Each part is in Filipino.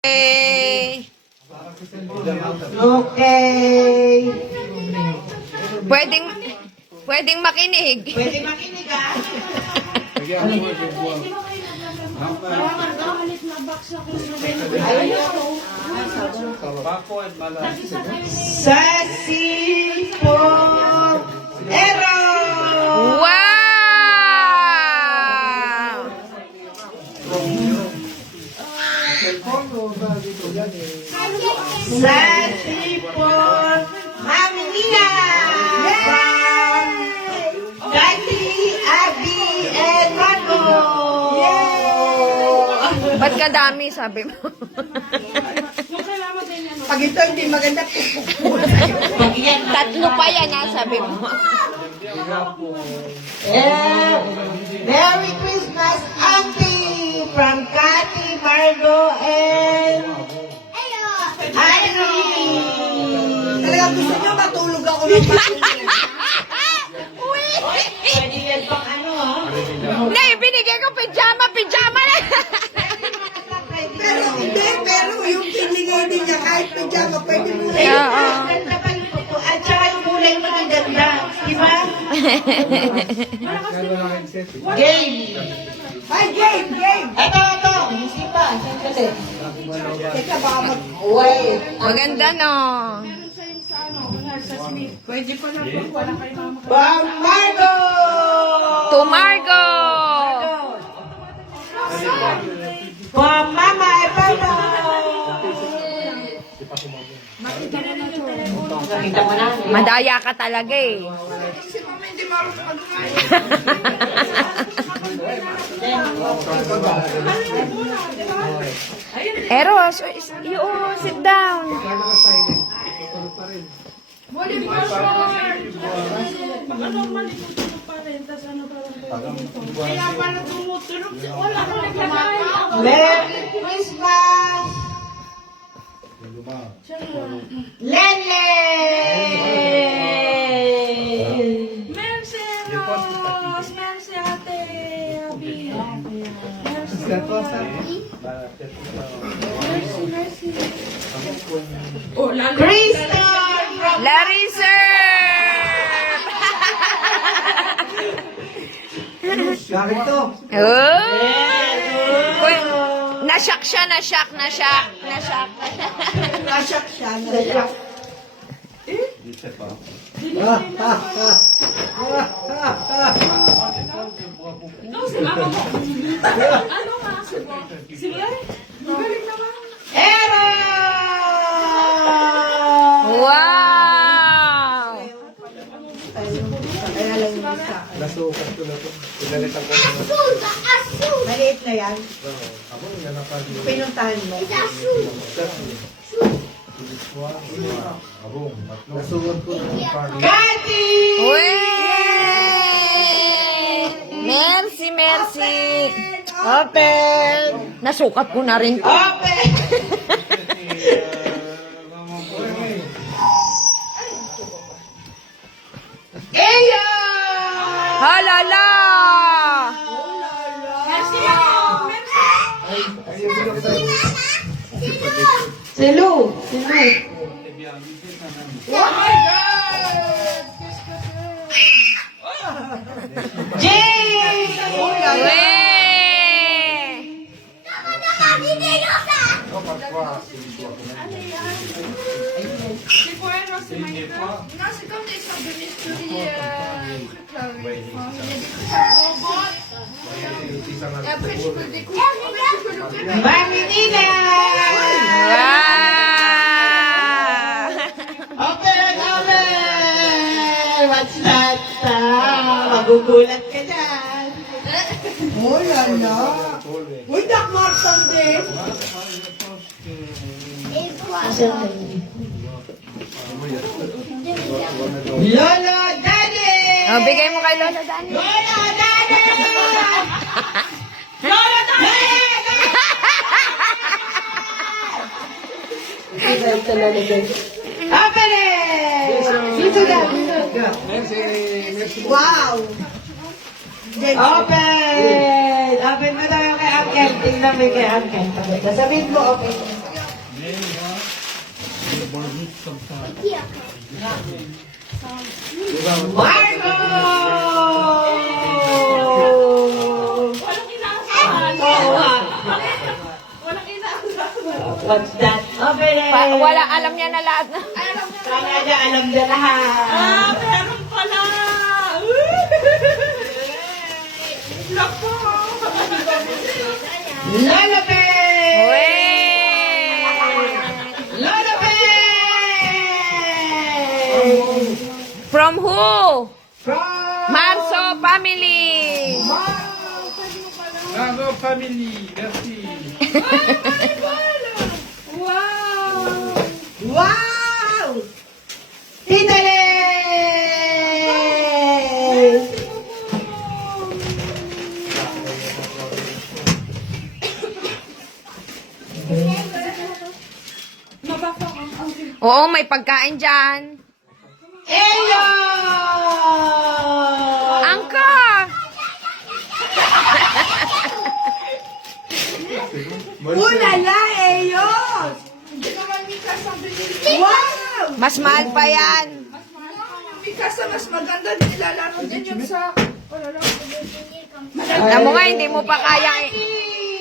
Okay. Okay. Pwedeng makinig. Pwede makinig ah. Sasi po Ero. Wow! Sasi po Mami Nina. From Daddy, Abby, and Marco. Ba't kadami, sabi mo? Pag ito hindi maganda, Tatlo pa yan, ha, sabi mo. Merry Christmas, Auntie! From Cathy, Margo, and Irene! Talaga gusto nyo matulog ako ng Uy! Pwede yan pang ano, ha? Nay, binigay ko pijama na! Pero yung pinigay din niya, kahit pijama, pwede mo rin. Oo. Ganda pa yung puto. At saka yung kulay mo ang ganda. Di ba? Game! Ay, game! Ito! Hindi pa. Sandali. Teka, baka wait. Maganda, no? Pwede pa na po. Bang Margo! To Margo! Bang Mama Epano! Nakita mo na. Madaya ka talaga, eh. Eros, you sit down. Merry Christmas! Lele! Mercy Rose! Mercy Ate Abby! Mercy! Crystal! Larissa! Oh! Uy, nasyak siya, nasyak. Nasyak siya. Nasyak. Ikaw si mama mo! Ano nga? Sige! Magaling naman! Ero! Wow! Kaya lang yung isa. Nasukat ko na ito. Pinalitan ko na ito. Maliit na yan. Ako, nalapag mo. Pinuntahan mo. Abong, nasukat ko na ito. Cathy! Uy! Merci. Open! Nasukat ko na rin. Open! Eyo! Halala! Mercy ako! Mercy! Si Lou! Jay! Uy! Si Fuero, si Minecraft. Mami Nina! Wow! Open! What's that? Magugulat ka dyan. Oh, lala. Uy, Doc Martin din. Lolo Daddy! Oh, bigay mo kay Lola Dani. Lolo Daddy! Lolo Daddy! Open it! Dito na. Wow! Open! Open mo tayo kay Uncle. Tingnan mo kay Uncle. Sabihin mo, open. Walang inaasahan. Walang inaasahan. What's that? Over there. Wala, alam niya na lahat na. Sana niya alam na lahat. Meron pala. Lako. Lalape! Wait! Lalape! From who? From Marso family. Bravo, family. Merci. Wow. Wow! Tita Lay! Oo, may pagkain dyan. Eyo! Angka! Ulala, Eyos! Wow! Mas mahal pa yan. Mikasa, mas maganda nilalaro din yun sa... Alam mo nga, hindi mo pa kaya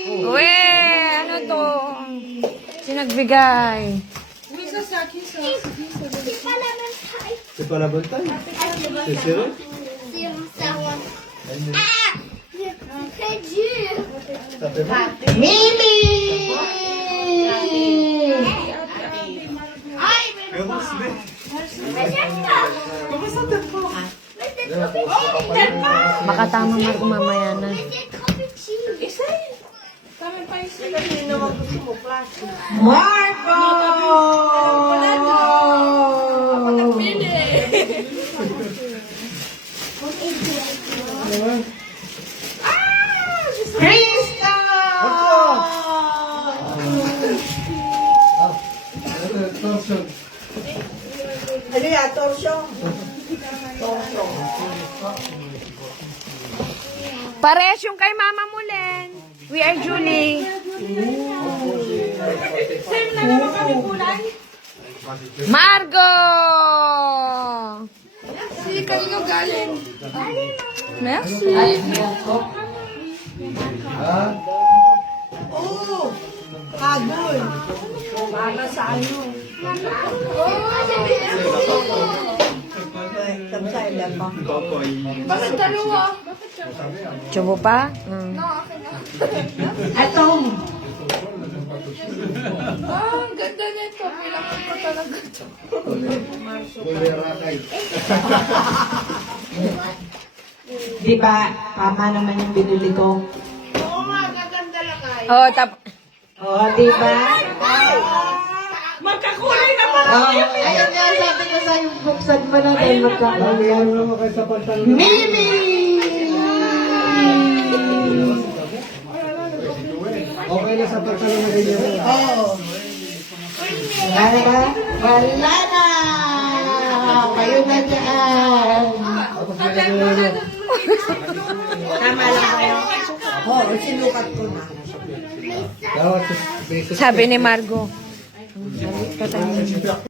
Uwe, ano to? Sinagbigay. C'est pas la bonne taille? C'est serré? Très dur. Ça fait mal? Mimi! Comment se met? Baka tama Marco mamaya na. Marco! Krista! Attention. Ano yan, torso? Pares yung kay Mama Mulen. We are Julie. Same na naman kami kulay. Margo! Si kanino galing? Merci. Ah, Oo! Habol! Para sa ano? Tamsailan mo. Bakit dalawa? Chubo pa? Mm. Atong! Ah, ang ganda nito. Kailangan ko talaga ito. Bulerakay. Di ba, tama naman yung binili ko? Oo nga, gaganda lang ay. Oh, Oo, di ba? Magkakulay na pala. Ayun nga, sabi ko sa'yo, buksan mo na dahil magkakaroon. Ano naman kayo sa pantalon? Mimi! Okay na sa pantalon na ganyan. Oo. Wala na? Wala na! Kayo na dyan! Tama lang kayo. Oo, sinukat ko na. Dapat beses. sabi ni Margo. Ang galit ka tayo.